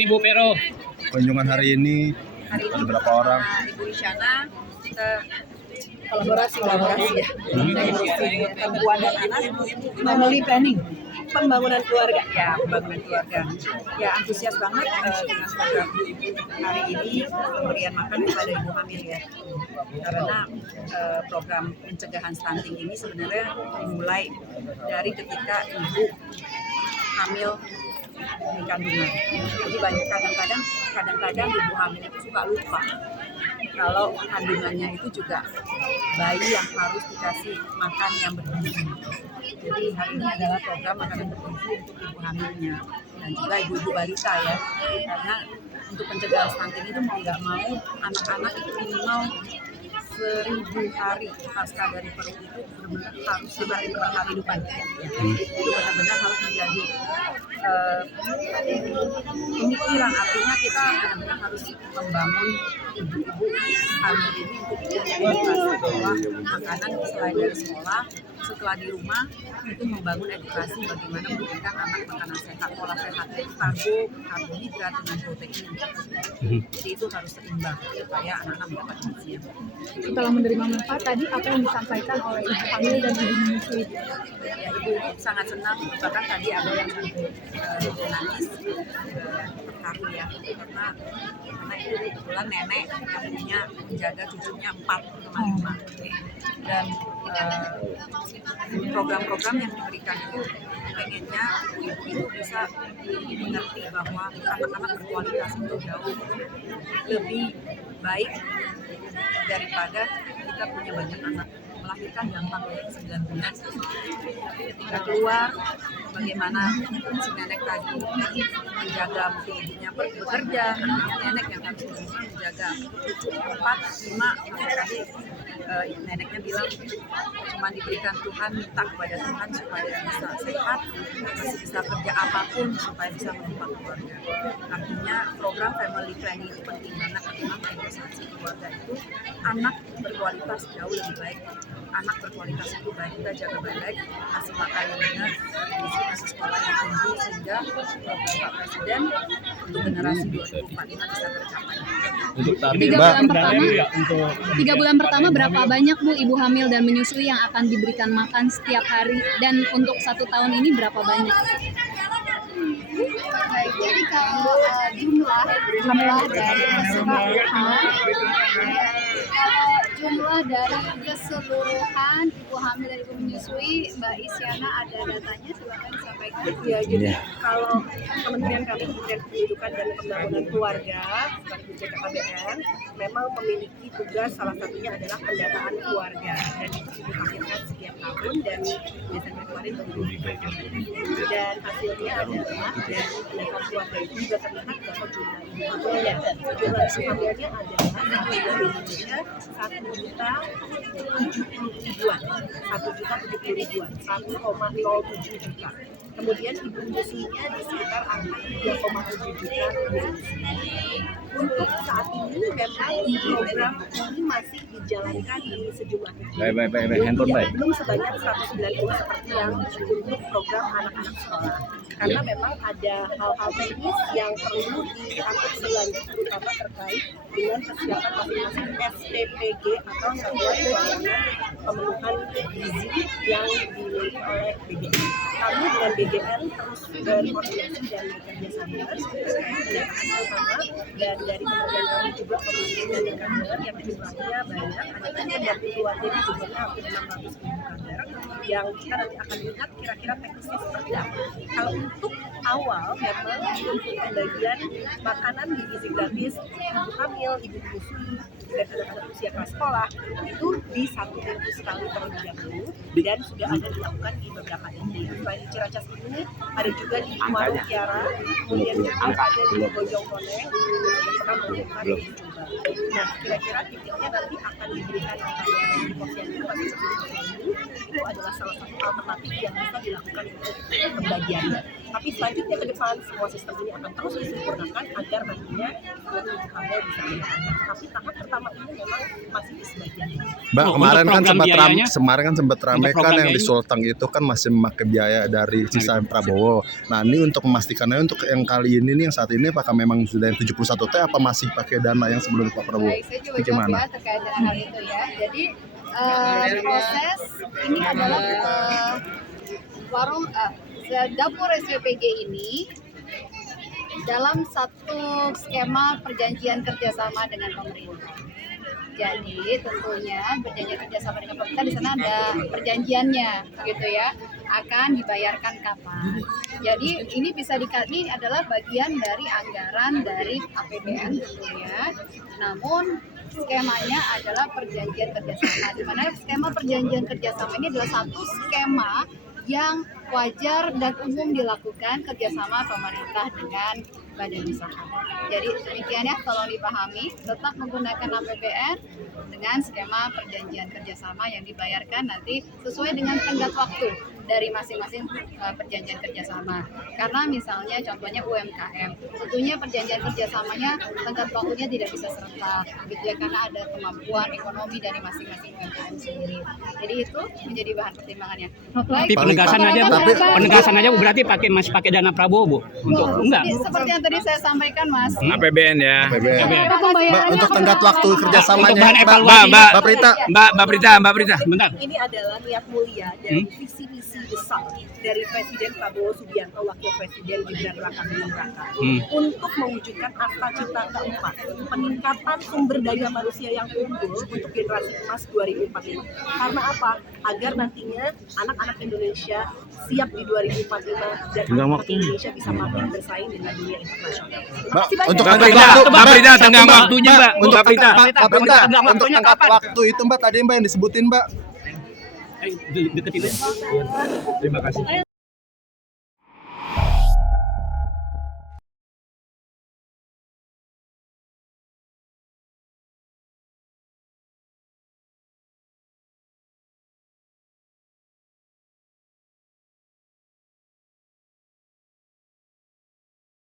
ini Bu Pero? Kunjungan hari ini ada berapa orang? Ibu Isyana, kita kolaborasi ya. Perempuan dan anak, family planning, pembangunan keluarga. Ya, antusias banget dengan program hari ini pemberian makan kepada ibu hamil ya. Karena program pencegahan stunting ini sebenarnya dimulai dari ketika ibu hamil di kandungan. Jadi banyak kadang-kadang ibu hamil itu suka lupa kalau kandungannya itu juga bayi yang harus dikasih makan yang bergizi. Jadi hari ini adalah program makanan bergizi untuk ibu hamilnya dan juga ibu-ibu balita ya. Karena untuk pencegahan stunting itu mau nggak mau anak-anak itu minimal 1000 hari pasca dari perut itu benar-benar harus 5 hari kehidupan ya. Itu benar-benar harus menjadi pemikiran, artinya kita benar-benar harus membangun ibu-ibu hamil ini untuk edukasi bahwa makanan selain dari sekolah, setelah di rumah itu membangun edukasi bagaimana memberikan anak makanan sehat, pola sehatnya itu karbohidrat dengan protein. Jadi itu harus seimbang supaya anak-anak mendapat gizi. Setelah menerima manfaat tadi apa yang disampaikan oleh ibu hamil dan ibu menyusui? Ya, ibu sangat senang, bahkan tadi ada yang nangis, terharu ya, karena itu kebetulan nenek yang punya menjaga cucunya 4 sama 5 dan program-program yang diberikan itu pengennya ibu-ibu bisa mengerti bahwa anak-anak berkualitas itu jauh lebih baik daripada kita punya banyak anak. Melahirkan gampang ya, 9 bulan. Ketika keluar, bagaimana si nenek tadi menjaga mungkin ibunya bekerja, nenek yang harus menjaga 4, 5, sampai tadi neneknya bilang cuma diberikan Tuhan, minta kepada Tuhan supaya bisa sehat, masih bisa kerja apapun supaya bisa menopang keluarga. Artinya program family planning itu penting banget karena investasi keluarga itu anak berkualitas jauh lebih baik. Anak berkualitas itu baik, kita jaga baik-baik, kasih makan yang benar, kasih sekolah yang tinggi sehingga program Pak Presiden untuk generasi 2045 bisa tercapai. Untuk target 3 bulan pertama berapa banyak Bu ibu hamil dan menyusui yang akan diberikan makan setiap hari, dan untuk 1 tahun ini berapa banyak? Baik, jadi kalau jumlah dari jumlah dari keseluruhan ibu hamil dan ibu menyusui, Mbak Isyana ada datanya, silakan disampaikan. Ya, jadi kalau Kementerian Pendidikan dan Pembangunan Keluarga seperti BKKBN memang memiliki tugas, salah satunya adalah pendataan keluarga, dan itu dilakukan setiap tahun dan Desember kemarin baru dan hasilnya adalah dari pendataan keluarga itu juga terlihat bahwa jumlah ibu hamilnya adalah 1.070 ribuan, 1.070 ribuan. Kemudian ibu menyusuinya di sekitar angka 3,7 juta. Untuk saat ini memang program ini masih dijalankan di sejumlah titik. Belum sebanyak 190 seperti yang untuk program anak-anak sekolah. Karena memang ada hal-hal teknis yang perlu diatur selanjutnya, terutama terkait dengan kesiapan masing-masing SPPG atau satuan pelayanan pemenuhan gizi yang dimiliki oleh BGN. Kami dengan BGN terus berkoordinasi dan bekerja sama terutama dan dari kementerian kami juga pemerintah dan kader yang jumlahnya banyak, ada pendamping keluarga ini jumlahnya hampir 600 ribu kader yang kita nanti akan lihat kira-kira teknisnya seperti apa. Kalau untuk awal memang untuk pembagian makanan gizi gratis ibu hamil, ibu menyusui dan anak-anak usia kelas sekolah itu di 1 minggu sekali terlebih dahulu dan sudah ada dilakukan di beberapa titik. Selain di Ciracas ini ada juga di Warung Kiara, kemudian juga ada di Bojongkoneng, dan pernah melakukan di Jombang. Nah, kira-kira titiknya nanti akan diberikan kepada di posyandu masing-masing posyandu. Itu adalah salah satu alternatif yang bisa dilakukan untuk pembagiannya. Tapi selanjutnya ke depan semua sistem ini akan terus disempurnakan agar nantinya ibu hamil bisa dilakukan. Tapi tahap pertama ini memang masih di sebagian. Mbak, Oh, kemarin untuk kan program biayanya? kemarin kan sempat ramai Untuk kan program yang di biayanya? Sulteng itu kan masih memakai biaya dari sisa Prabowo. Nah, ini untuk memastikannya untuk yang kali ini nih yang saat ini apakah memang sudah yang 71T apa masih pakai dana yang sebelum Pak Prabowo? Baik, saya coba Itu jawab gimana? ya terkait dengan hal itu ya. Jadi proses ini adalah dapur SPPG ini dalam satu skema perjanjian kerjasama dengan pemerintah. Jadi tentunya perjanjian kerjasama dengan pemerintah di sana ada perjanjiannya, gitu ya, akan dibayarkan kapan. Jadi ini bisa ini adalah bagian dari anggaran dari APBN tentunya. Namun skemanya adalah perjanjian kerjasama, di mana skema perjanjian kerjasama ini adalah satu skema yang wajar dan umum dilakukan kerjasama pemerintah dengan badan usaha. Jadi demikian ya, tolong dipahami, tetap menggunakan APBN dengan skema perjanjian kerjasama yang dibayarkan nanti sesuai dengan tenggat waktu dari masing-masing perjanjian kerjasama. Karena misalnya contohnya UMKM, tentunya perjanjian kerjasamanya tenggat waktunya tidak bisa serentak, gitu ya, karena ada kemampuan ekonomi dari masing-masing UMKM sendiri. Jadi itu menjadi bahan pertimbangannya. Tapi penegasan aja, Bu. Penegasan aja Bu, berarti masih pakai dana Prabowo, Bu. Untuk enggak. Seperti yang tadi saya sampaikan, Mas. APBN ya. APBN. Pembayarannya Mbak, untuk tenggat waktu kerjasamanya, Untuk bahan Mbak, evaluasi. Mbak Prita. Mbak Prita. Bentar. Ini adalah niat mulia dari visi misi besar dari Presiden Prabowo Subianto, Wakil Presiden Gibran Rakabuming Raka untuk mewujudkan Asta Cita keempat, peningkatan sumber daya manusia yang unggul untuk generasi emas 2045. Karena apa? Agar nantinya anak-anak Indonesia siap di 2045 dan anak Indonesia bisa makin bersaing dengan dunia internasional. Mbak, Terima kasih untuk banyak. tenggat Mbak waktu, Prita, tenggang Mbak, waktunya, Mbak. Untuk Mbak Prita. Mbak Prita, tenggang untuk waktunya tenggat kapan? waktu itu Mbak tadi Mbak yang disebutin Mbak. Deketin. Terima kasih.